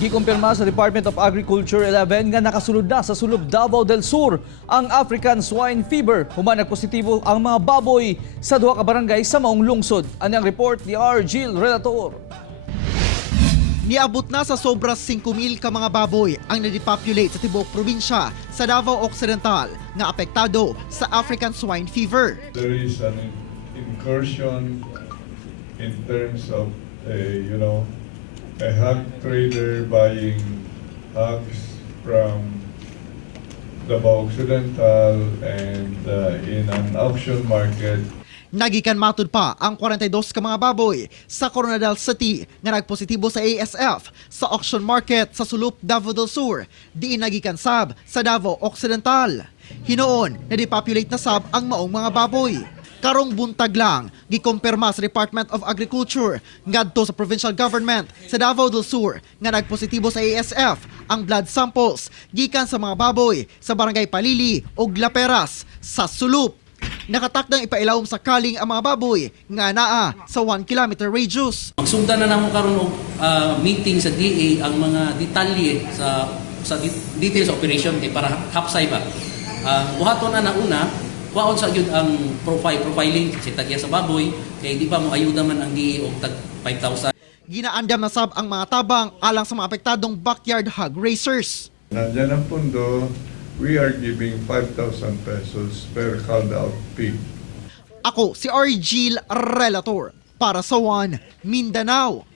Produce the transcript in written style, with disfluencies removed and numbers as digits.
Gikumpirma sa Department of Agriculture 11 nga nakasulod na sa Sulop, Davao del Sur ang African Swine Fever. Human nagpositibo ang mga baboy sa duha ka barangay sa maong lungsod. Ano ang report ni Gil Relator? Niabot na sa sobra 5,000 ka mga baboy ang nadepopulate sa tibuok probinsya sa Davao Occidental nga apektado sa African Swine Fever. There is an incursion in terms of a hog trader buying hogs from Davao Occidental and in an auction market. Nagikan matud pa ang 42 ka mga baboy sa Coronadal City nga nagpositibo sa ASF sa auction market sa Sulop, Davao del Sur, diin nagikan sab sa Davao Occidental. Hinoon na depopulate na sab ang maong mga baboy. Karong buntag lang, gikumpirma sa Department of Agriculture ngadto sa provincial government sa Davao del Sur nga nagpositibo sa ASF ang blood samples gikan sa mga baboy sa barangay Palili ug Laperas sa Sulop. Nakatakdang ipailawom sa kaling ang mga baboy nga naa sa 1 kilometer radius. Magsugdan na namo karon og meeting sa DA ang mga detalye sa details sa operation kay para hapsay ba. Buhaton na una, waon sa gyud ang profiling sa tagya sa baboy kay di pa mo ayuda man ang DA og tag 5,000. Ginaandam na sab ang mga tabang alang sa mga apektadong backyard hog raisers. Nandiyan ang pundo, we are giving 5,000 pesos per culled out pig. Ako si Gil Relator para sa One Mindanao.